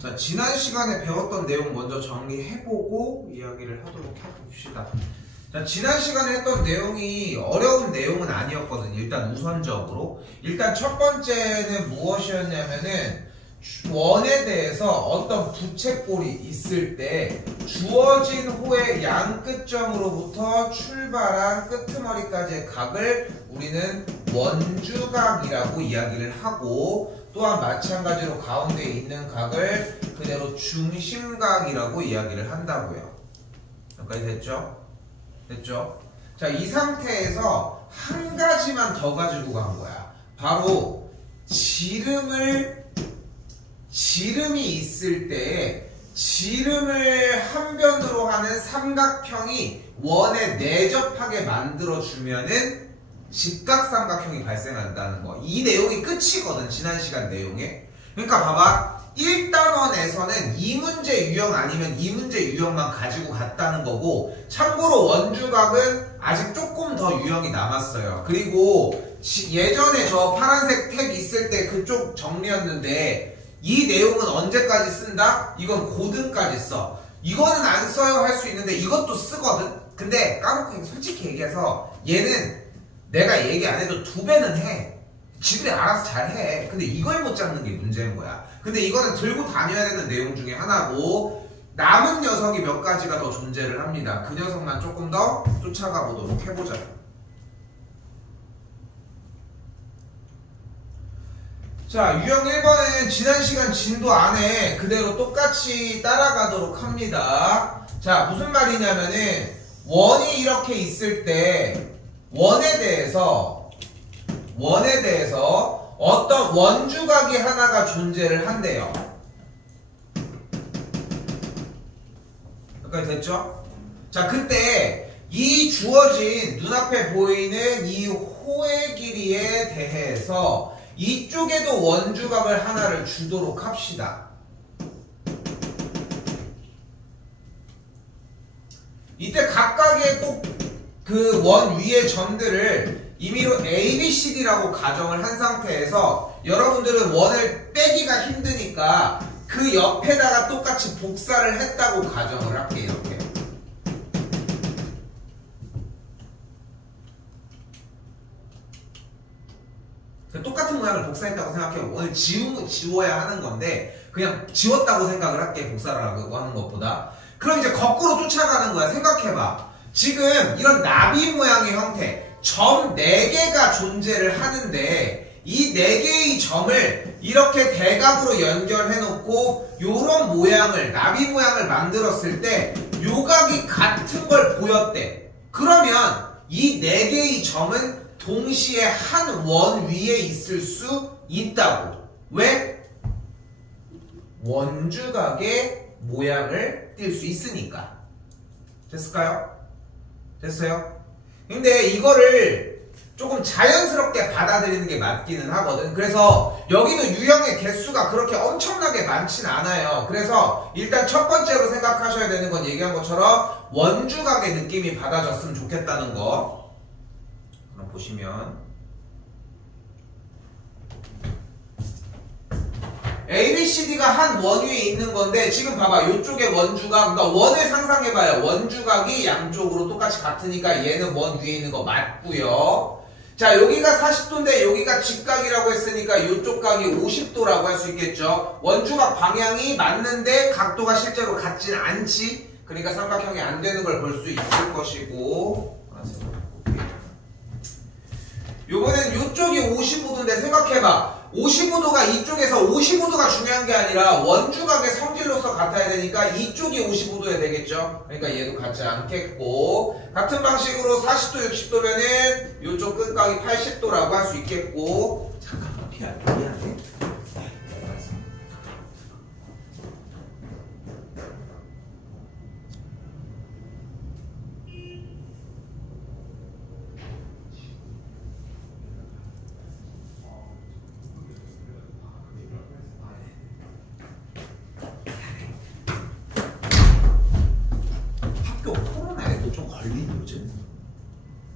자, 지난 시간에 배웠던 내용 먼저 정리해보고 이야기를 하도록 해봅시다. 자, 지난 시간에 했던 내용이 어려운 내용은 아니었거든요. 일단 우선적으로. 일단 첫 번째는 무엇이었냐면은 원에 대해서 어떤 부채꼴이 있을 때 주어진 호의 양 끝점으로부터 출발한 끄트머리까지의 각을 우리는 원주각이라고 이야기를 하고, 또한 마찬가지로 가운데 있는 각을 그대로 중심각이라고 이야기를 한다고요. 여기까지 됐죠? 됐죠? 자, 이 상태에서 한 가지만 더 가지고 간 거야. 바로 지름이 있을 때 지름을 한 변으로 하는 삼각형이 원에 내접하게 만들어주면은 직각삼각형이 발생한다는 거. 이 내용이 끝이거든, 지난 시간 내용에. 그러니까 봐봐. 1단원에서는 이 문제 유형 아니면 이 문제 유형만 가지고 갔다는 거고, 참고로 원주각은 아직 조금 더 유형이 남았어요. 그리고 예전에 저 파란색 탭 있을 때 그쪽 정리였는데, 이 내용은 언제까지 쓴다? 이건 고등까지 써. 이거는 안 써요 할 수 있는데 이것도 쓰거든? 근데 까놓고 솔직히 얘기해서 얘는 내가 얘기 안 해도 2배는 해. 지들이 알아서 잘 해. 근데 이걸 못 잡는 게 문제인 거야. 근데 이거는 들고 다녀야 되는 내용 중에 하나고, 남은 녀석이 몇 가지가 더 존재를 합니다. 그 녀석만 조금 더 쫓아가 보도록 해보자. 자, 유형 1번은 지난 시간 진도 안에 그대로 똑같이 따라가도록 합니다. 자, 무슨 말이냐면은 원이 이렇게 있을 때 원에 대해서 어떤 원주각이 하나가 존재를 한대요. 여기까지 됐죠? 자, 그때 이 주어진 눈앞에 보이는 이 호의 길이에 대해서 이쪽에도 원주각을 하나를 주도록 합시다. 이때 각각의 꼭 그 원 위의 점들을 임의로 A, B, C, D라고 가정을 한 상태에서 여러분들은 원을 빼기가 힘드니까 그 옆에다가 똑같이 복사를 했다고 가정을 할게요. 이렇게. 똑같은 모양을 복사했다고 생각해요. 오늘 지워야 하는 건데 그냥 지웠다고 생각을 할게, 복사를 하고 하는 것보다. 그럼 이제 거꾸로 쫓아가는 거야. 생각해봐. 지금 이런 나비 모양의 형태, 점 4개가 존재를 하는데 이 4개의 점을 이렇게 대각으로 연결해 놓고 요런 모양을, 나비 모양을 만들었을 때 요각이 같은 걸 보였대. 그러면 이 4개의 점은 동시에 한 원 위에 있을 수 있다고. 왜? 원주각의 모양을 띌 수 있으니까. 됐을까요? 됐어요? 근데 이거를 조금 자연스럽게 받아들이는 게 맞기는 하거든. 그래서 여기도 유형의 개수가 그렇게 엄청나게 많진 않아요. 그래서 일단 첫 번째로 생각하셔야 되는 건 얘기한 것처럼 원주각의 느낌이 받아졌으면 좋겠다는 거. 그럼 보시면 A, B, C, D가 한 원 위에 있는 건데, 지금 봐봐. 이쪽에 원주각, 그러니까 원을 상상해봐요. 원주각이 양쪽으로 똑같이 같으니까 얘는 원 위에 있는 거 맞고요. 자, 여기가 40도인데 여기가 직각이라고 했으니까 이쪽 각이 50도라고 할 수 있겠죠. 원주각 방향이 맞는데 각도가 실제로 같진 않지. 그러니까 삼각형이 안 되는 걸 볼 수 있을 것이고, 요번엔 이쪽이 55도인데 생각해봐. 55도가 이쪽에서 55도가 중요한 게 아니라 원주각의 성질로서 같아야 되니까 이쪽이 55도야 되겠죠. 그러니까 얘도 같지 않겠고, 같은 방식으로 40도, 60도면은 이쪽 끝각이 80도라고 할 수 있겠고. 잠깐만, 미안해.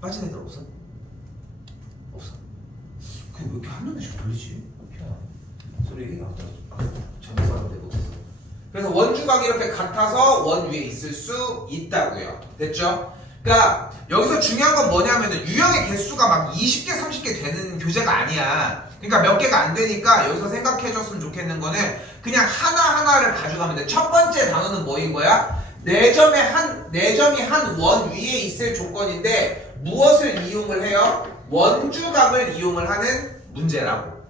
빠진 애들 없어? 없어. 그게 왜 이렇게 한 년씩 걸리지? 소리 얘기가 안 나서. 잘못 봤는데 없어. 그래서 원주각이 이렇게 같아서 원 위에 있을 수 있다고요. 됐죠? 그러니까 여기서 중요한 건 뭐냐면은 유형의 개수가 막 20개, 30개 되는 교재가 아니야. 그러니까 몇 개가 안 되니까 여기서 생각해줬으면 좋겠는 거는 그냥 하나하나를 가져가면 돼. 첫 번째 단어는 뭐인 거야? 네 점이 한 원 위에 있을 조건인데 무엇을 이용을 해요? 원주각을 이용을 하는 문제라고.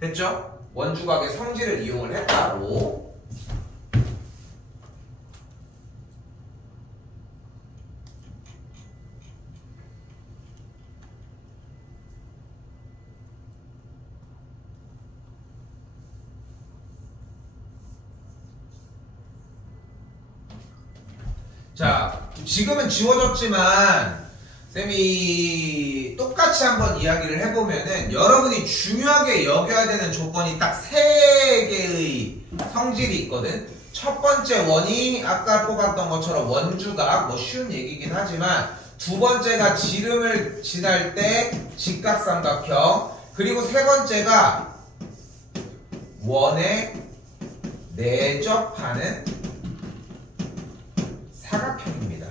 됐죠? 원주각의 성질을 이용을 했다고. 자, 지금은 지워졌지만 쌤이 똑같이 한번 이야기를 해보면은 여러분이 중요하게 여겨야 되는 조건이 딱 3개의 성질이 있거든. 첫 번째 원이 아까 뽑았던 것처럼 원주각, 뭐 쉬운 얘기긴 하지만 두 번째가 지름을 지날 때 직각삼각형, 그리고 세 번째가 원에 내접하는 사각형입니다.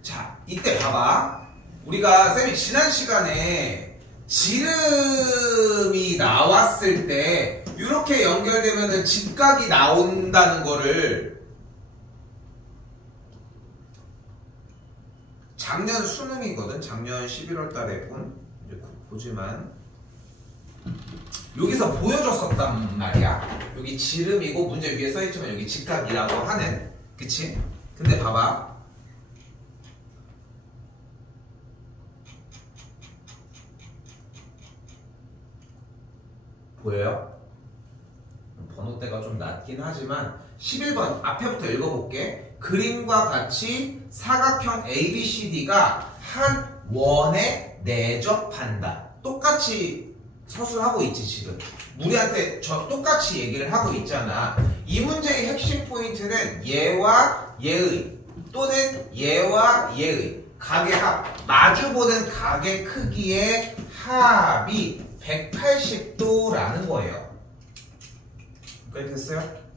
자, 이때 봐봐. 우리가 쌤이 지난 시간에 지름이 나왔을 때 이렇게 연결되면은 직각이 나온다는 거를 작년 수능이거든. 작년 11월 달에 이제 보지만 여기서 보여줬었단 말이야. 여기 지름이고 문제 위에 써있지만 여기 직각이라고 하는, 그치? 근데 봐봐. 보여요? 번호대가 좀 낮긴 하지만 11번 앞에부터 읽어볼게. 그림과 같이 사각형 ABCD가 한 원에 내접한다. 똑같이 서술하고 있지. 지금 우리한테 똑같이 얘기를 하고 있잖아. 이 문제의 핵심 포인트는 얘와 얘의 또는 얘와 얘의 각의 합, 마주보는 각의 크기의 합이 180도라는 거예요. 여기까지 됐어요?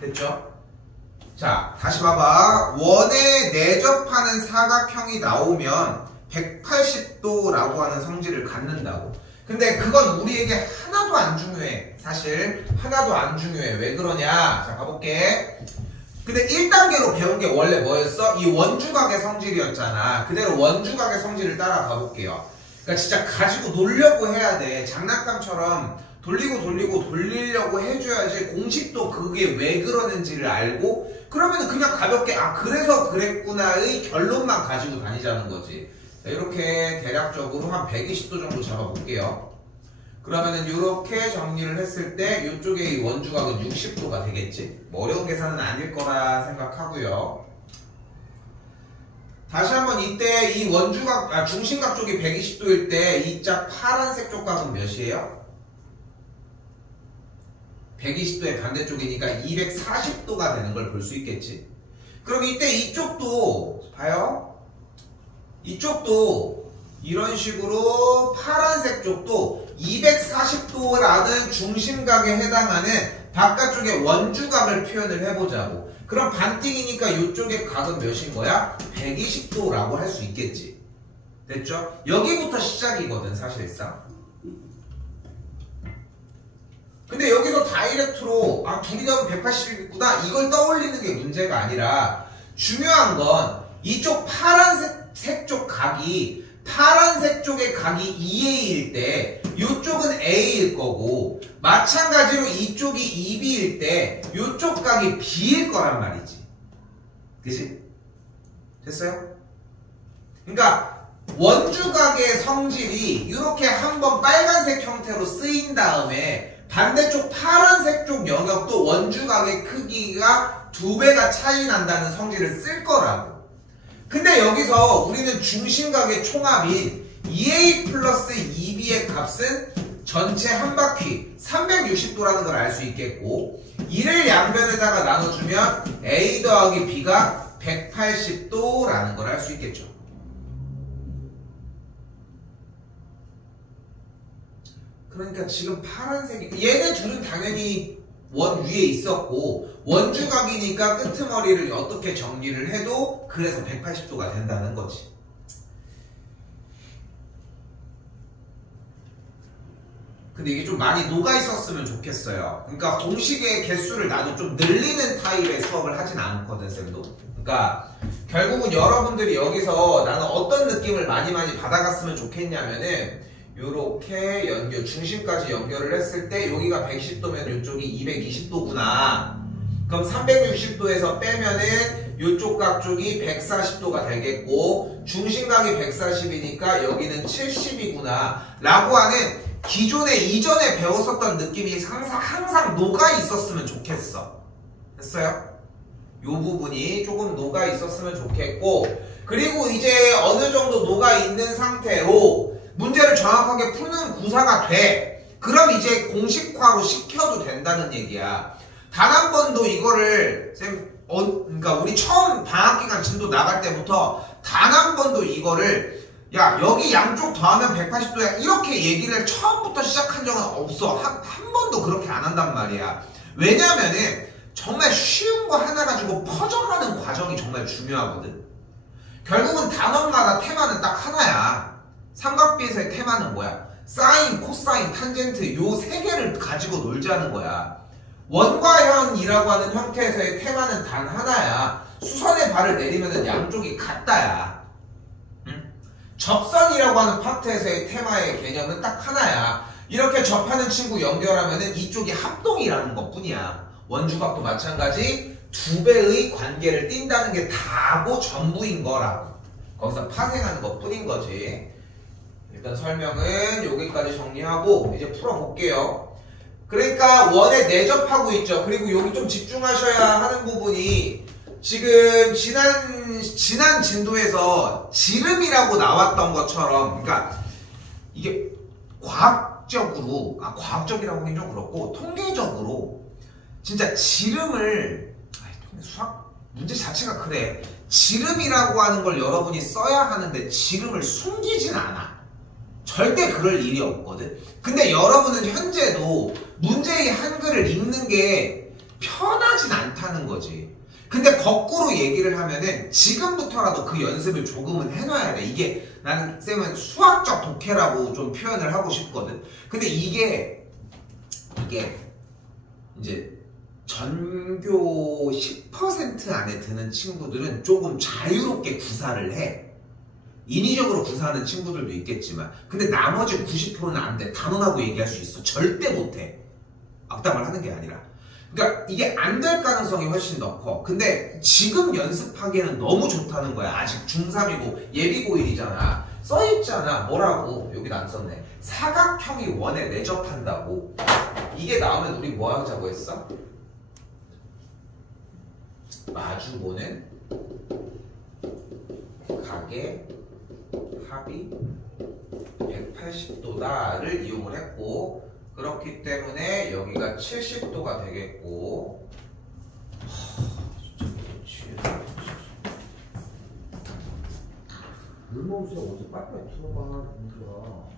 됐죠? 자, 다시 봐봐. 원에 내접하는 사각형이 나오면 180도라고 하는 성질을 갖는다고. 근데 그건 우리에게 하나도 안 중요해. 사실 하나도 안 중요해. 왜 그러냐? 자, 가볼게. 근데 1단계로 배운 게 원래 뭐였어? 이 원주각의 성질이었잖아. 그대로 원주각의 성질을 따라가 볼게요. 그러니까 진짜 가지고 놀려고 해야 돼. 장난감처럼 돌리려고 해줘야지 공식도 그게 왜 그러는지를 알고, 그러면 그냥 가볍게 그래서 그랬구나의 결론만 가지고 다니자는 거지. 자, 이렇게 대략적으로 한 120도 정도 잡아볼게요. 그러면은 이렇게 정리를 했을 때 이쪽의 원주각은 60도가 되겠지. 뭐 어려운 계산은 아닐 거라 생각하고요. 다시 한번 이때 이 원주각, 중심각 쪽이 120도일 때 이 짝 파란색 쪽각은 몇이에요? 120도의 반대쪽이니까 240도가 되는 걸 볼 수 있겠지. 그럼 이때 이쪽도 봐요. 이쪽도 이런 식으로 파란색 쪽도 240도라는 중심각에 해당하는 바깥쪽의 원주각을 표현을 해보자고. 그럼 반띵이니까 이쪽의 각은 몇인 거야? 120도라고 할 수 있겠지. 됐죠? 여기부터 시작이거든 사실상. 근데 여기서 다이렉트로 둘이 다 180이구나 이걸 떠올리는 게 문제가 아니라, 중요한 건 이쪽 파란색 쪽 각이, 파란색 쪽의 각이 2A일 때 이쪽은 A일 거고, 마찬가지로 이쪽이 2B일 때 이쪽 각이 B일 거란 말이지. 그치? 됐어요? 그러니까 원주각의 성질이 이렇게 한번 빨간색 형태로 쓰인 다음에 반대쪽 파란색 쪽 영역도 원주각의 크기가 2배가 차이 난다는 성질을 쓸 거라고. 근데 여기서 우리는 중심각의 총합인 2A 플러스 2B의 값은 전체 한 바퀴 360도라는 걸 알 수 있겠고, 이를 양변에다가 나눠주면 A 더하기 B가 180도라는 걸 알 수 있겠죠. 그러니까 지금 파란색이 얘네 둘은 당연히 원 위에 있었고 원주각이니까 끄트머리를 어떻게 정리를 해도 그래서 180도가 된다는 거지. 근데 이게 좀 많이 녹아 있었으면 좋겠어요. 그러니까 공식의 개수를 나도 좀 늘리는 타입의 수업을 하진 않거든, 쌤도. 그러니까 결국은 여러분들이 여기서 나는 어떤 느낌을 많이 받아갔으면 좋겠냐면은 요렇게 중심까지 연결을 했을 때 여기가 110도면 이쪽이 220도구나. 그럼 360도에서 빼면은 요쪽 각 쪽이 140도가 되겠고 중심각이 140이니까 여기는 70이구나 라고 하는 이전에 배웠었던 느낌이 항상 녹아 있었으면 좋겠어. 됐어요? 요 부분이 조금 녹아 있었으면 좋겠고, 그리고 이제 어느 정도 녹아 있는 상태로 문제를 정확하게 푸는 구사가 돼. 그럼 이제 공식화로 시켜도 된다는 얘기야. 단 한 번도 이거를 그러니까 우리 처음 방학기간 진도 나갈 때부터 단 한 번도 이거를 야 여기 양쪽 더하면 180도야 이렇게 얘기를 처음부터 시작한 적은 없어. 한 번도 그렇게 안 한단 말이야. 왜냐면은 정말 쉬운 거 하나 가지고 퍼져가는 과정이 정말 중요하거든. 결국은 단원마다 테마는 딱 하나야. 삼각비에서의 테마는 뭐야? 사인, 코사인, 탄젠트 요 세 개를 가지고 놀자는 거야. 원과현이라고 하는 형태에서의 테마는 단 하나야. 수선의 발을 내리면은 양쪽이 같다야. 접선이라고 하는 파트에서의 테마의 개념은 딱 하나야. 이렇게 접하는 친구 연결하면은 이쪽이 합동이라는 것 뿐이야. 원주각도 마찬가지 2배의 관계를 띈다는 게 다고 전부인 거라고. 거기서 파생하는 것 뿐인 거지. 일단 설명은 여기까지 정리하고 이제 풀어볼게요. 그러니까 원에 내접하고 있죠. 그리고 여기 좀 집중하셔야 하는 부분이 지금 지난 진도에서 지름이라고 나왔던 것처럼, 그러니까 이게 과학적이라고 하긴 좀 그렇고 통계적으로 진짜 지름을 수학 문제 자체가 그래. 지름이라고 하는 걸 여러분이 써야 하는데 지름을 숨기진 않아. 절대 그럴 일이 없거든. 근데 여러분은 현재도 문제의 한글을 읽는 게 편하진 않다는 거지. 근데 거꾸로 얘기를 하면은 지금부터라도 그 연습을 조금은 해놔야 돼. 이게 나는 쌤은 수학적 독해라고 좀 표현을 하고 싶거든. 근데 이게 이제 전교 10% 안에 드는 친구들은 조금 자유롭게 구사를 해. 인위적으로 구사하는 친구들도 있겠지만, 근데 나머지 90%는 안 돼. 단언하고 얘기할 수 있어. 절대 못해. 악담을 하는 게 아니라. 그러니까 이게 안 될 가능성이 훨씬 더 커. 근데 지금 연습하기에는 너무 좋다는 거야. 아직 중3이고 예비고1이잖아. 써있잖아. 뭐라고? 여기는 안 썼네. 사각형이 원에 내접한다고. 이게 나오면 우리 뭐 하자고 했어? 마주보는 각의 합이 180도다를 이용을 했고, 그렇기 때문에 여기가 70도가 되겠고, 물먹으세요. 어디서 빨리빨리 들어가, 공주야.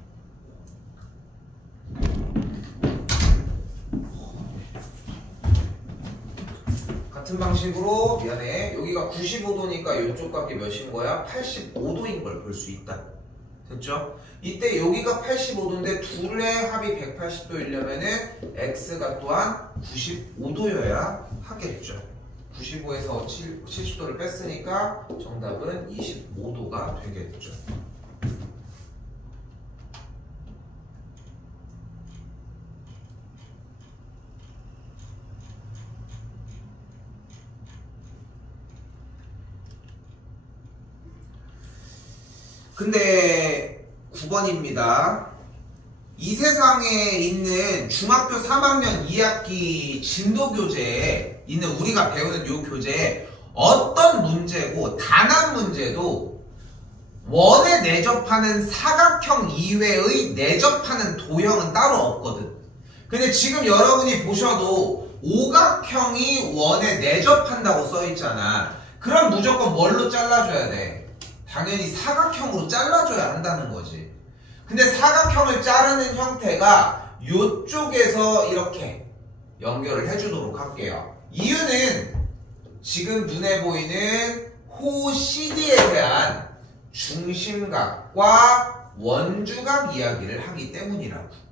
같은 방식으로 미안해 여기가 95도니까 이쪽 값이 몇인 거야? 85도인 걸 볼 수 있다. 됐죠? 이때 여기가 85도인데 둘의 합이 180도이려면은 x가 또한 95도여야 하겠죠. 95에서 70도를 뺐으니까 정답은 25도가 되겠죠. 근데 9번입니다. 이 세상에 있는 중학교 3학년 2학기 진도교재에 있는 우리가 배우는 이 교재에 어떤 문제고 단 한 문제도 원에 내접하는 사각형 이외의 내접하는 도형은 따로 없거든. 근데 지금 여러분이 보셔도 오각형이 원에 내접한다고 써있잖아. 그럼 무조건 뭘로 잘라줘야 돼? 당연히 사각형으로 잘라줘야 한다는 거지. 근데 사각형을 자르는 형태가 이쪽에서 이렇게 연결을 해주도록 할게요. 이유는 지금 눈에 보이는 호 CD에 대한 중심각과 원주각 이야기를 하기 때문이라고.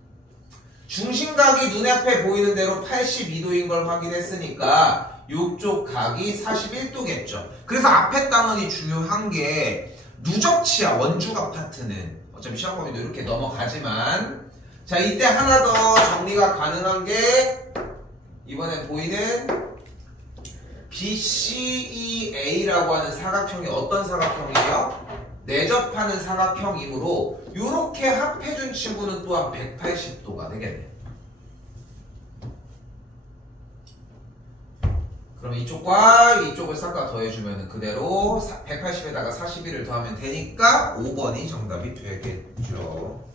중심각이 눈에 앞에 보이는 대로 82도인 걸 확인했으니까 이쪽 각이 41도겠죠. 그래서 앞에 단원이 중요한 게 누적치야. 원주각 파트는 어차피 시험 범위도 이렇게 넘어가지만, 자 이때 하나 더 정리가 가능한 게 이번에 보이는 BCEA라고 하는 사각형이 어떤 사각형이에요? 내접하는 사각형이므로 이렇게 합해준 친구는 또한 180도가 되겠네요. 그러면 이쪽과 이쪽을 싹다 더해주면 그대로 180에다가 41을 더하면 되니까 5번이 정답이 되겠죠.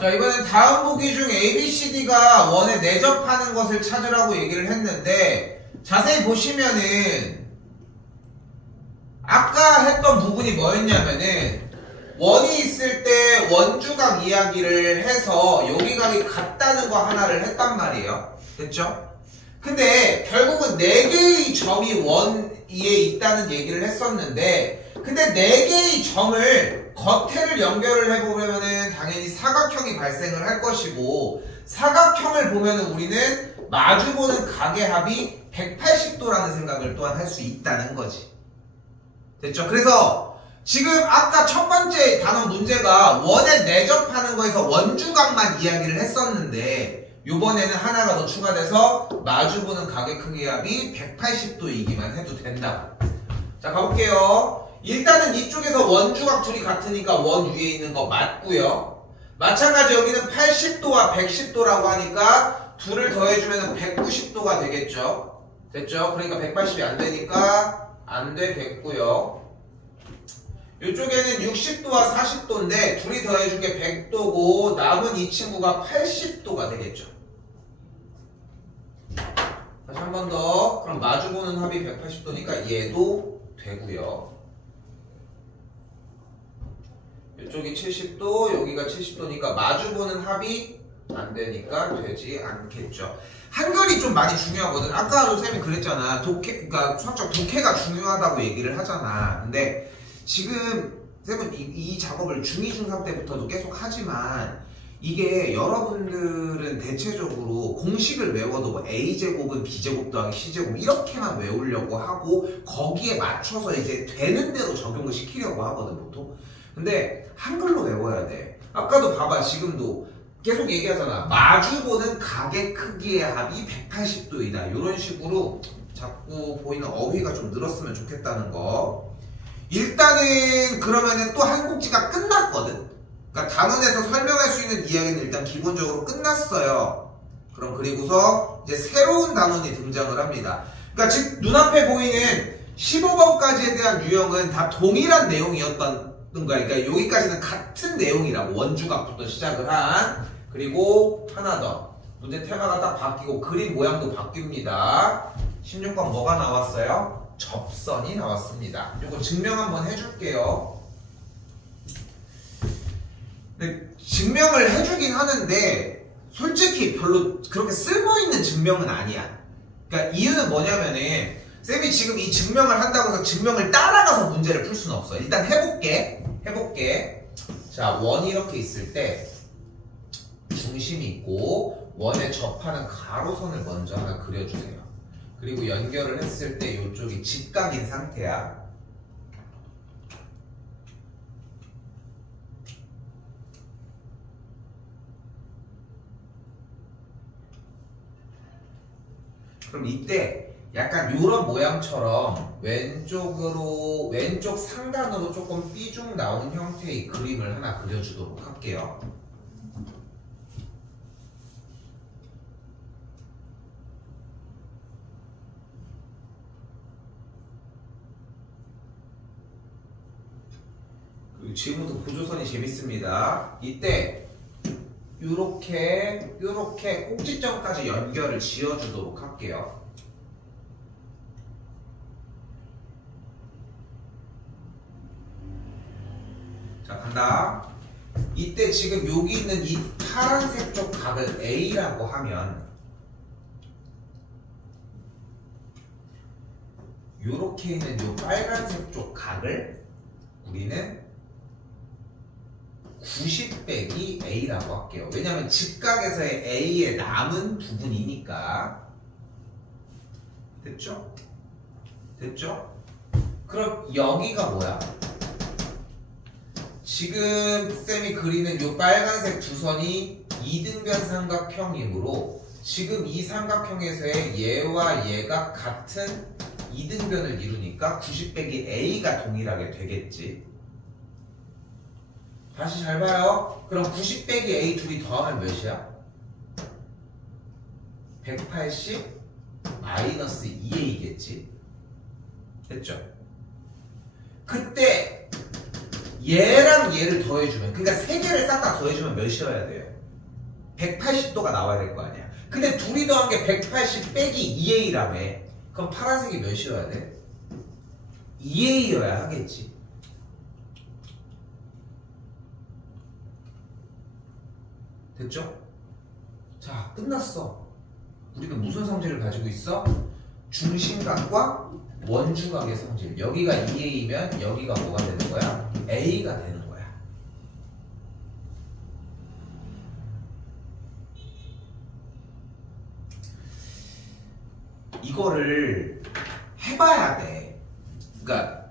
자, 이번엔 다음 보기 중 ABCD가 원에 내접하는 것을 찾으라고 얘기를 했는데, 자세히 보시면은 아까 했던 부분이 뭐였냐면은 원이 있을 때 원주각 이야기를 해서 여기 각이 같다는 거 하나를 했단 말이에요. 됐죠? 근데 결국은 4개의 점이 원 위에 있다는 얘기를 했었는데, 근데 4개의 점을 겉에를 연결을 해보면은 당연히 사각형이 발생을 할 것이고, 사각형을 보면은 우리는 마주보는 각의 합이 180도라는 생각을 또한 할 수 있다는 거지. 됐죠? 그래서 지금 아까 첫 번째 단원 문제가 원에 내접하는 거에서 원주각만 이야기를 했었는데, 요번에는 하나가 더 추가돼서 마주보는 각의 크기 합이 180도이기만 해도 된다. 자, 가볼게요. 일단은 이쪽에서 원주각 둘이 같으니까 원 위에 있는 거 맞고요. 마찬가지 여기는 80도와 110도라고 하니까 둘을 더해주면 190도가 되겠죠. 됐죠? 그러니까 180이 안 되니까 안 되겠고요. 이쪽에는 60도와 40도인데 둘이 더해준 게 100도고 남은 이 친구가 80도가 되겠죠. 다시 한 번 더. 그럼 마주보는 합이 180도니까 얘도 되고요. 이쪽이 70도, 여기가 70도니까 마주보는 합이 안 되니까 되지 않겠죠. 한글이 좀 많이 중요하거든. 아까도 쌤이 그랬잖아. 그러니까 수학적 독해가 중요하다고 얘기를 하잖아. 근데 지금 쌤은 이 작업을 중2, 중3 때부터도 계속 하지만, 이게 여러분들은 대체적으로 공식을 외워도 뭐 A제곱은 B제곱 더하기 C제곱 이렇게만 외우려고 하고 거기에 맞춰서 이제 되는 대로 적용을 시키려고 하거든 보통. 근데 한글로 외워야 돼. 아까도 봐봐. 지금도 계속 얘기하잖아. 마주보는 각의 크기의 합이 180도이다. 이런 식으로 자꾸 보이는 어휘가 좀 늘었으면 좋겠다는 거. 일단은 그러면은 또 한 꼭지가 끝났거든. 그러니까 단원에서 설명할 수 있는 이야기는 일단 기본적으로 끝났어요. 그럼 그리고서 이제 새로운 단원이 등장을 합니다. 그러니까 즉 눈앞에 보이는 15번까지에 대한 유형은 다 동일한 내용이었던 거야. 그러니까 여기까지는 같은 내용이라고. 원주각부터 시작을 한. 그리고 하나 더. 문제 테마가 딱 바뀌고 그림 모양도 바뀝니다. 16번 뭐가 나왔어요? 접선이 나왔습니다. 이거 증명 한번 해줄게요. 증명을 해주긴 하는데 솔직히 별로 그렇게 쓸모있는 증명은 아니야. 그러니까 이유는 뭐냐면은 쌤이 지금 이 증명을 한다고 해서 증명을 따라가서 문제를 풀 수는 없어. 일단 해볼게. 자, 원이 이렇게 있을 때 중심이 있고 원에 접하는 가로선을 먼저 하나 그려주세요. 그리고 연결을 했을 때 이쪽이 직각인 상태야. 그럼 이때 약간 요런 모양처럼 왼쪽 상단으로 조금 삐죽 나온 형태의 그림을 하나 그려주도록 할게요. 지금부터 보조선이 재밌습니다. 이때 요렇게 꼭지점까지 연결을 지어주도록 할게요. 자, 간다. 이때 지금 여기 있는 이 파란색 쪽 각을 A라고 하면 요렇게 있는 요 빨간색 쪽 각을 우리는 90 빼기 A라고 할게요. 왜냐하면 직각에서의 A의 남은 부분이니까. 됐죠? 됐죠? 그럼 여기가 뭐야? 지금 쌤이 그리는 요 빨간색 두 선이 이등변 삼각형이므로 지금 이 삼각형에서의 얘와 얘가 같은 이등변을 이루니까 90 빼기 A가 동일하게 되겠지. 다시 잘 봐요. 그럼 90 빼기 A 둘이 더하면 몇이야? 180 마이너스 2A겠지. 됐죠? 그때 얘랑 얘를 더해주면, 그러니까 세 개를 싹 다 더해주면 몇이어야 돼요? 180도가 나와야 될 거 아니야. 근데 둘이 더한 게 180 빼기 2A라며. 그럼 파란색이 몇이어야 돼? 2A여야 하겠지. 됐죠? 자, 끝났어. 우리는 무슨 성질을 가지고 있어? 중심각과 원주각의 성질. 여기가 2A면 여기가 뭐가 되는 거야? A가 되는 거야. 이거를 해봐야 돼. 그러니까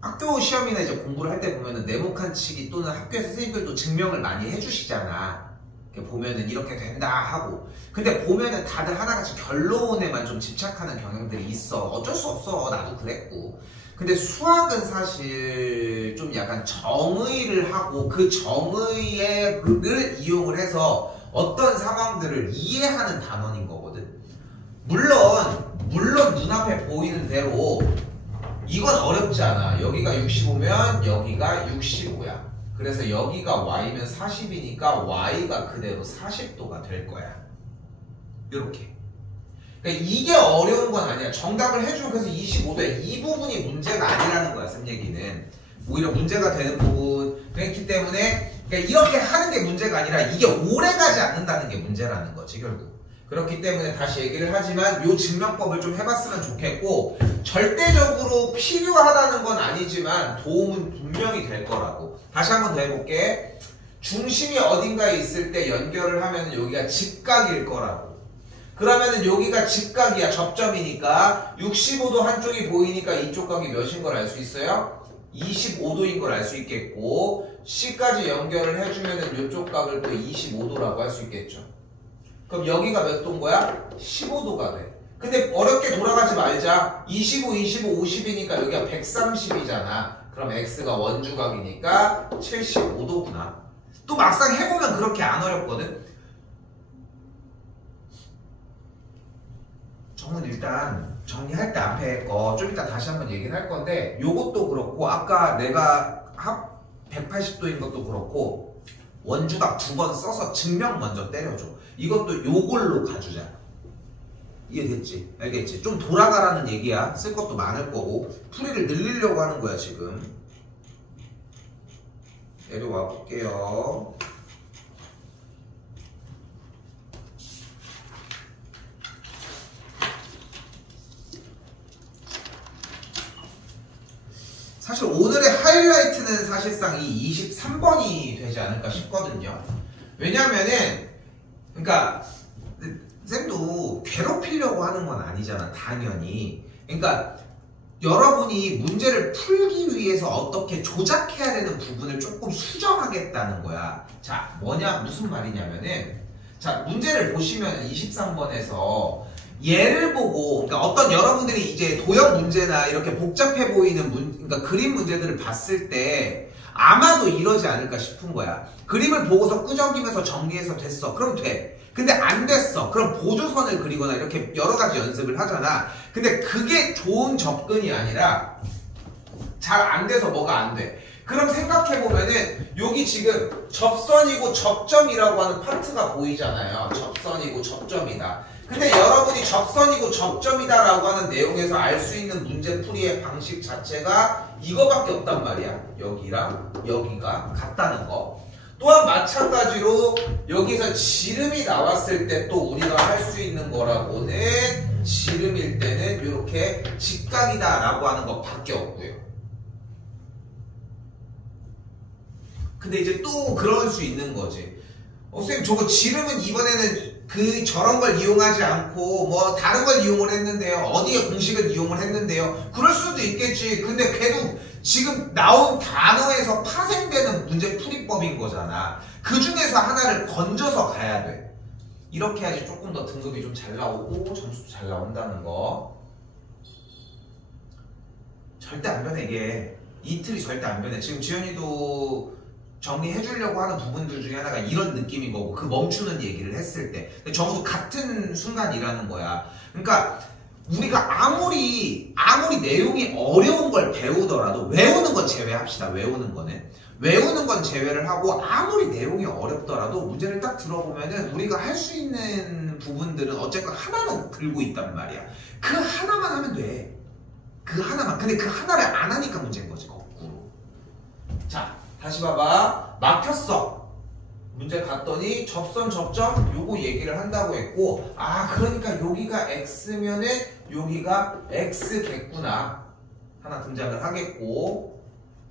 학교 시험이나 이제 공부를 할 때 보면은 네모칸치기 또는 학교에서 선생님들도 증명을 많이 해주시잖아. 이렇게 보면은 이렇게 된다 하고. 근데 보면은 다들 하나같이 결론에만 좀 집착하는 경향들이 있어. 어쩔 수 없어. 나도 그랬고. 근데 수학은 사실 좀 약간 정의를 하고 그 정의를 이용을 해서 어떤 상황들을 이해하는 단원인 거거든. 물론 눈앞에 보이는 대로 이건 어렵지 않아. 여기가 65면 여기가 65야. 그래서 여기가 Y면 40이니까 Y가 그대로 40도가 될 거야. 이렇게. 그러니까 이게 어려운 건 아니야. 정답을 해주면 그래서 25도야. 이 부분이 문제가 아니라는 거야, 쌤 얘기는. 오히려 문제가 되는 부분. 그렇기 때문에 그러니까 이렇게 하는 게 문제가 아니라 이게 오래 가지 않는다는 게 문제라는 거지, 결국. 그렇기 때문에 다시 얘기를 하지만 이 증명법을 좀 해봤으면 좋겠고, 절대적으로 필요하다는 건 아니지만 도움은 분명히 될 거라고. 다시 한번 더 해볼게. 중심이 어딘가에 있을 때 연결을 하면 여기가 직각일 거라고. 그러면은 여기가 직각이야. 접점이니까 65도 한쪽이 보이니까 이쪽 각이 몇인 걸 알 수 있어요? 25도인 걸 알 수 있겠고, C까지 연결을 해주면은 이쪽 각을 또 25도라고 할 수 있겠죠. 그럼 여기가 몇 도인 거야? 15도가 돼. 근데 어렵게 돌아가지 말자. 25, 25, 50이니까 여기가 130이잖아. 그럼 X가 원주각이니까 75도구나. 또 막상 해보면 그렇게 안 어렵거든. 저는 일단 정리할 때 앞에 거 좀 이따 다시 한번 얘기를 할 건데, 요것도 그렇고 아까 내가 180도인 것도 그렇고 원주각 2번 써서 증명 먼저 때려줘. 이것도 요걸로 가주자. 이해됐지? 알겠지? 좀 돌아가라는 얘기야. 쓸 것도 많을 거고. 풀이를 늘리려고 하는 거야, 지금. 내려와 볼게요. 사실 오늘의 하이라이트는 사실상 이 23번이 되지 않을까 싶거든요. 왜냐면은 그러니까 쌤도 괴롭히려고 하는 건 아니잖아, 당연히. 그러니까 여러분이 문제를 풀기 위해서 어떻게 조작해야 되는 부분을 조금 수정하겠다는 거야. 자, 무슨 말이냐면은, 자, 문제를 보시면 23번에서 얘를 보고, 그러니까 어떤 여러분들이 이제 도형 문제나 이렇게 복잡해 보이는 그러니까 그림 문제들을 봤을 때 아마도 이러지 않을까 싶은 거야. 그림을 보고서 끄적이면서 정리해서 됐어. 그럼 돼. 근데 안 됐어. 그럼 보조선을 그리거나 이렇게 여러 가지 연습을 하잖아. 근데 그게 좋은 접근이 아니라 잘 안 돼서 뭐가 안 돼. 그럼 생각해보면은 여기 지금 접선이고 접점이라고 하는 파트가 보이잖아요. 접선이고 접점이다. 근데 여러분이 접선이고 접점이다 라고 하는 내용에서 알 수 있는 문제풀이의 방식 자체가 이거밖에 없단 말이야. 여기랑 여기가 같다는 거. 또한 마찬가지로 여기서 지름이 나왔을 때 또 우리가 할 수 있는 거라고는 지름일 때는 이렇게 직각이다 라고 하는 것밖에 없고요. 근데 이제 또 그럴 수 있는 거지. 선생님 저거 지름은 이번에는 저런 걸 이용하지 않고 뭐 다른 걸 이용을 했는데요. 어디에 공식을 이용을 했는데요. 그럴 수도 있겠지. 근데 걔도 지금 나온 단어에서 파생되는 문제풀이법인 거잖아. 그 중에서 하나를 건져서 가야 돼. 이렇게 해야지 조금 더 등급이 좀 잘 나오고 점수도 잘 나온다는 거. 절대 안 변해 이게. 이틀이 절대 안 변해. 지금 지현이도 정리해 주려고 하는 부분들 중에 하나가 이런 느낌인 거고, 그 멈추는 얘기를 했을 때 적어도 같은 순간이라는 거야. 그러니까 우리가 아무리 내용이 어려운 걸 배우더라도, 외우는 건 제외합시다. 외우는 건 제외를 하고 아무리 내용이 어렵더라도 문제를 딱 들어보면은 우리가 할 수 있는 부분들은 어쨌건 하나는 들고 있단 말이야. 그 하나만 하면 돼. 그 하나만. 근데 그 하나를 안 하니까 문제인 거지, 거꾸로. 자, 다시 봐봐. 막혔어. 문제 갔더니 접선 접점 요거 얘기를 한다고 했고, 아 그러니까 여기가 x면은 여기가 x겠구나 하나 등장을 하겠고,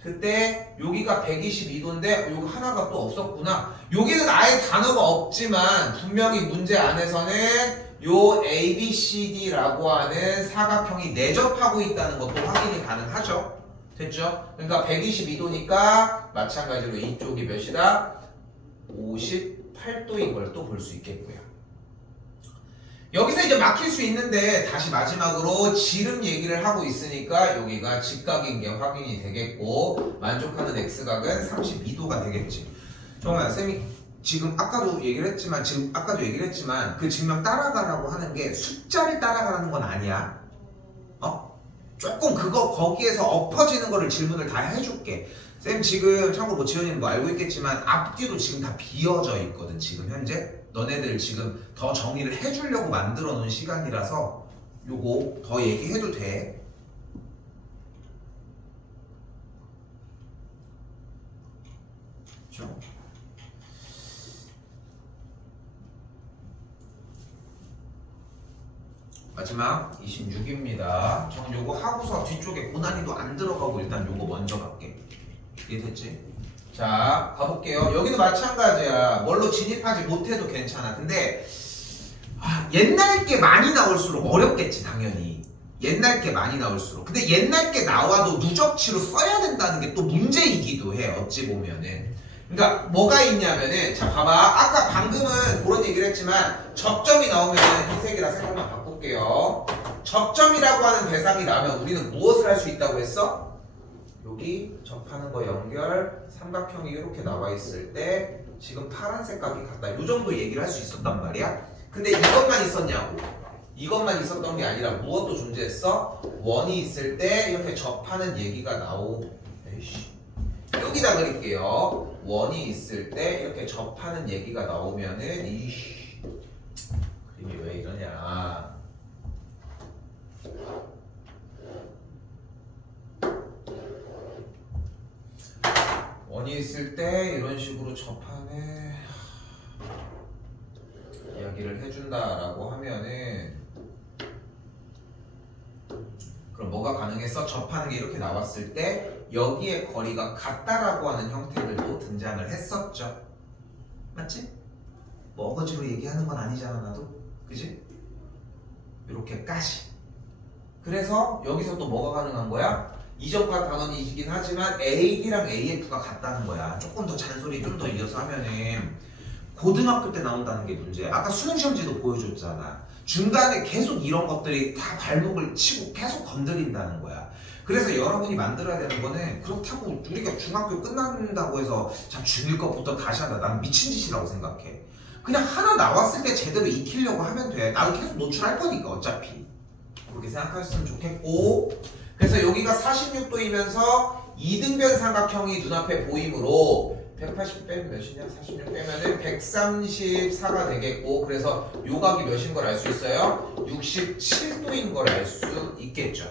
그때 여기가 122도인데 요거 하나가 또 없었구나. 여기는 아예 단어가 없지만 분명히 문제 안에서는 요 ABCD라고 하는 사각형이 내접하고 있다는 것도 확인이 가능하죠. 됐죠? 그러니까 122도니까 마찬가지로 이쪽이 몇이다? 58도인 걸 또 볼 수 있겠고요. 여기서 이제 막힐 수 있는데, 다시 마지막으로 지름 얘기를 하고 있으니까 여기가 직각인 게 확인이 되겠고, 만족하는 x각은 32도가 되겠지. 정말 쌤이 지금 아까도 얘기를 했지만 그 증명 따라가라고 하는 게 숫자를 따라가라는 건 아니야. 조금 거기에서 엎어지는 거를 질문을 다 해줄게. 쌤 지금 참고로 뭐 지현이는 뭐 알고 있겠지만 앞뒤로 지금 다 비어져 있거든. 지금 현재 너네들 지금 더 정리를 해주려고 만들어 놓은 시간이라서 요거 더 얘기해도 돼. 그렇죠? 마지막 26입니다. 저는 요거 하고서 뒤쪽에 고난이도 안 들어가고 일단 요거 먼저 갈게. 이해됐지? 자, 가볼게요. 여기도 마찬가지야. 뭘로 진입하지 못해도 괜찮아. 근데 옛날 게 많이 나올수록 어렵겠지, 당연히. 옛날 게 많이 나올수록. 근데 옛날 게 나와도 누적치로 써야 된다는 게 또 문제이기도 해, 어찌 보면은. 그러니까 뭐가 있냐면은, 자 봐봐. 아까 방금은 그런 얘기를 했지만 접점이 나오면 흰색이라 색깔만 바꿀게요. 접점이라고 하는 대상이 나오면 우리는 무엇을 할 수 있다고 했어? 여기 접하는 거 연결, 삼각형이 이렇게 나와 있을 때 지금 파란색 각이 같다. 이 정도 얘기를 할 수 있었단 말이야. 근데 이것만 있었냐고. 이것만 있었던 게 아니라 무엇도 존재했어? 원이 있을 때 이렇게 접하는 얘기가 여기다 그릴게요. 원이 있을 때 이렇게 접하는 얘기가 나오면은 그림이 왜 이러냐. 원이 있을 때 이런 식으로 접하는 이야기를 해준다라고 하면은, 그럼 뭐가 가능했어? 접하는 게 이렇게 나왔을 때 여기에 거리가 같다라고 하는 형태들도 등장을 했었죠. 맞지? 뭐 어거지로 얘기하는 건 아니잖아, 나도. 그지? 이렇게까지. 그래서 여기서 또 뭐가 가능한 거야? 이전과 단원이긴 하지만 AD랑 AF가 같다는 거야. 조금 더 잔소리 좀 더 이어서 하면은 고등학교 때 나온다는 게 문제야. 아까 수능 시험지도 보여줬잖아. 중간에 계속 이런 것들이 다 발목을 치고 계속 건드린다는 거야. 그래서 여러분이 만들어야 되는 거는 그렇다고 우리가 중학교 끝난다고 해서 자 중1 것부터 다시 한다. 난 미친 짓이라고 생각해. 그냥 하나 나왔을 때 제대로 익히려고 하면 돼. 나도 계속 노출할 거니까 어차피. 그렇게 생각하셨으면 좋겠고, 그래서 여기가 46도이면서 이등변 삼각형이 눈앞에 보이므로 180 빼면 몇이냐? 46 빼면은 134가 되겠고, 그래서 요각이 몇인 걸 알 수 있어요? 67도인 걸 알 수 있겠죠.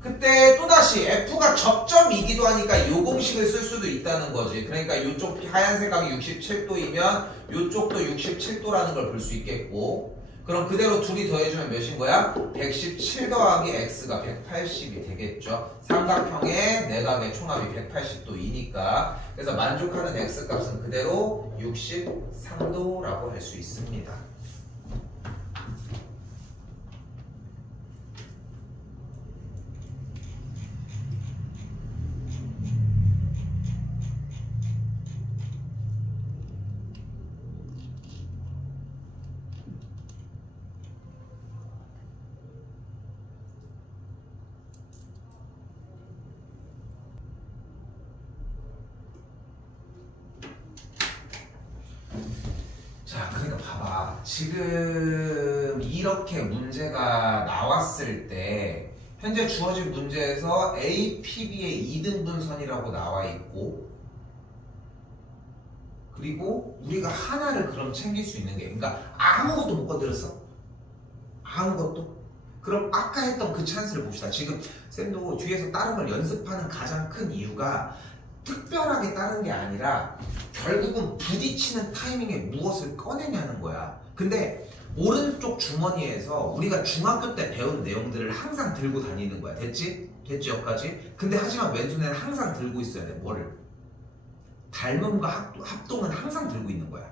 그때 또다시 F가 접점이기도 하니까 요 공식을 쓸 수도 있다는 거지. 그러니까 요쪽 하얀 색깔이 67도이면 요쪽도 67도라는 걸 볼 수 있겠고, 그럼 그대로 둘이 더해주면 몇인 거야? 117 더하기 X가 180이 되겠죠. 삼각형의 내각의 총합이 180도이니까. 그래서 만족하는 X값은 그대로 63도라고 할 수 있습니다. 자, 그러니까 봐봐. 지금 이렇게 문제가 나왔을 때 현재 주어진 문제에서 APB의 2등분선이라고 나와 있고, 그리고 우리가 하나를 그럼 챙길 수 있는 게, 그러니까 아무것도 못 건드렸어. 아무것도. 그럼 아까 했던 그 찬스를 봅시다. 지금 쌤도 뒤에서 다른 걸 연습하는 가장 큰 이유가 특별하게 다른 게 아니라 결국은 부딪히는 타이밍에 무엇을 꺼내냐는 거야. 근데 오른쪽 주머니에서 우리가 중학교 때 배운 내용들을 항상 들고 다니는 거야. 됐지? 됐지 여기까지? 근데 하지만 왼손에는 항상 들고 있어야 돼. 뭐를? 닮음과 합동은 항상 들고 있는 거야.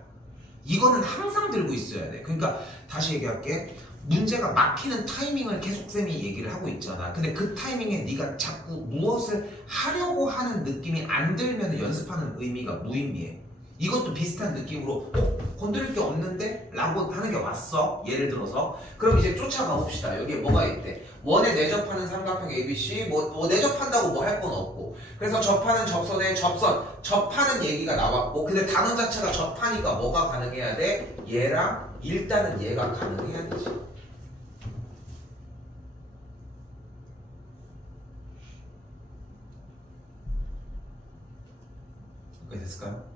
이거는 항상 들고 있어야 돼. 그러니까 다시 얘기할게. 문제가 막히는 타이밍을 계속 쌤이 얘기를 하고 있잖아. 근데 그 타이밍에 네가 자꾸 무엇을 하려고 하는 느낌이 안 들면 연습하는 의미가 무의미해. 이것도 비슷한 느낌으로 건드릴 게 없는데? 라고 하는 게 왔어. 예를 들어서. 그럼 이제 쫓아가 봅시다. 여기에 뭐가 있대? 원에 내접하는 삼각형 ABC, 뭐 내접한다고 뭐 할 건 없고. 그래서 접하는 접선에 접하는 얘기가 나왔고, 근데 단원 자체가 접하니까 뭐가 가능해야 돼? 얘랑 일단은 얘가 가능해야 되지. 그게 됐을까요?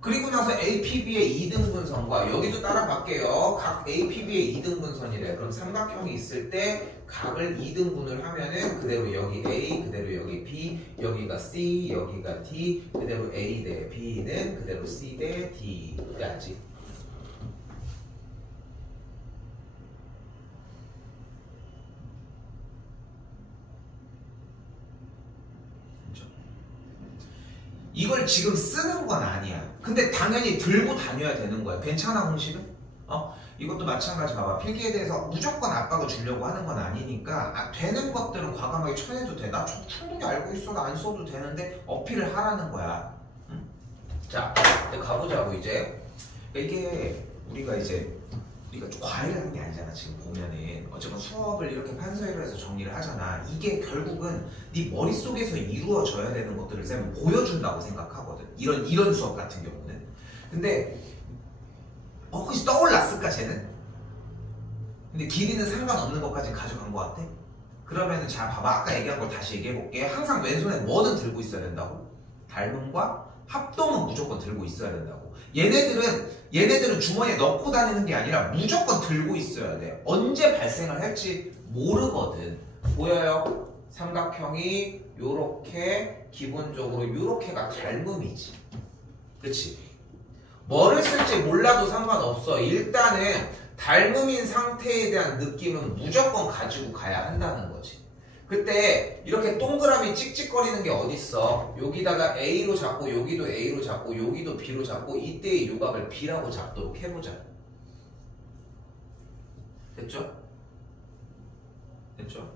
그리고 나서 APB의 2등분선과 여기도 따라갈게요. 각 APB의 2등분선이래. 그럼 삼각형이 있을 때 각을 2등분을 하면은 그대로 여기 A, 그대로 여기 B, 여기가 C, 여기가 D, 그대로 A 대 B는 그대로 C 대 D까지. 이걸 지금 쓰는 건 아니야. 근데 당연히 들고 다녀야 되는 거야. 괜찮아, 공식은? 이것도 마찬가지 봐봐. 필기에 대해서 무조건 압박을 주려고 하는 건 아니니까 되는 것들은 과감하게 쳐내도 돼. 나 충분히 알고 있어. 나 안 써도 되는데 어필을 하라는 거야. 응? 자, 이제 가보자고 이제. 이게 우리가 좀 과외를 하는 게 아니잖아. 지금 보면은 어쨌건 수업을 이렇게 판서회로 해서 정리를 하잖아. 이게 결국은 네 머릿속에서 이루어져야 되는 것들을 쌤은 보여준다고 생각하거든. 이런 수업 같은 경우는. 근데 혹시 떠올랐을까 쟤는? 근데 길이는 상관없는 것까지 가져간 것 같아? 그러면은 자 봐봐. 아까 얘기한 걸 다시 얘기해볼게. 항상 왼손에 뭐는 들고 있어야 된다고? 닮음과 합동은 무조건 들고 있어야 된다고. 얘네들은 주머니에 넣고 다니는 게 아니라 무조건 들고 있어야 돼. 언제 발생을 할지 모르거든. 보여요? 삼각형이 요렇게 기본적으로 요렇게가 닮음이지. 그치? 뭐를 쓸지 몰라도 상관없어. 일단은 닮음인 상태에 대한 느낌은 무조건 가지고 가야 한다는 거지. 그때 이렇게 동그라미 찍찍거리는 게 어딨어. 여기다가 A로 잡고 여기도 A로 잡고 여기도 B로 잡고 이때의 요각을 B라고 잡도록 해보자. 됐죠? 됐죠?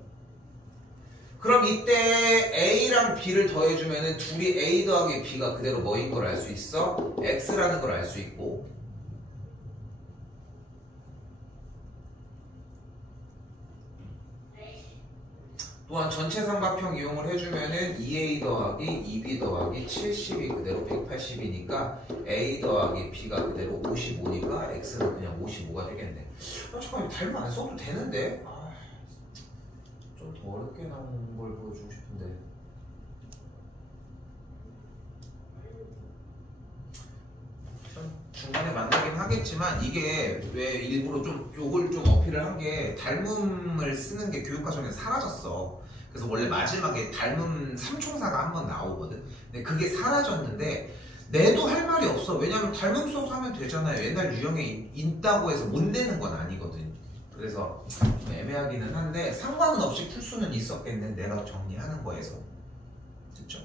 그럼 이때 A랑 B를 더해주면은 둘이 A 더하기 B가 그대로 뭐인 걸 알 수 있어? X라는 걸 알 수 있고, 또한 전체 삼각형 이용을 해주면은 2A 더하기 2B 더하기 70이 그대로 180이니까 A 더하기 B가 그대로 55니까 X는 그냥 55가 되겠네. 잠깐만, 달면 안 써도 되는데? 좀 더 어렵게 나오는 걸 보여주고 싶은데. 중간에 만나긴 하겠지만 이게 왜 일부러 좀 요걸 좀 어필을 한 게 닮음을 쓰는 게 교육과정에서 사라졌어. 그래서 원래 마지막에 닮음 삼총사가 한번 나오거든. 근데 그게 사라졌는데 내도 할 말이 없어. 왜냐면 닮음 써서 하면 되잖아요. 옛날 유형에 있다고 해서 못 내는 건 아니거든. 그래서 좀 애매하기는 한데 상관은 없이 풀 수는 있었겠네. 내가 정리하는 거에서. 됐죠?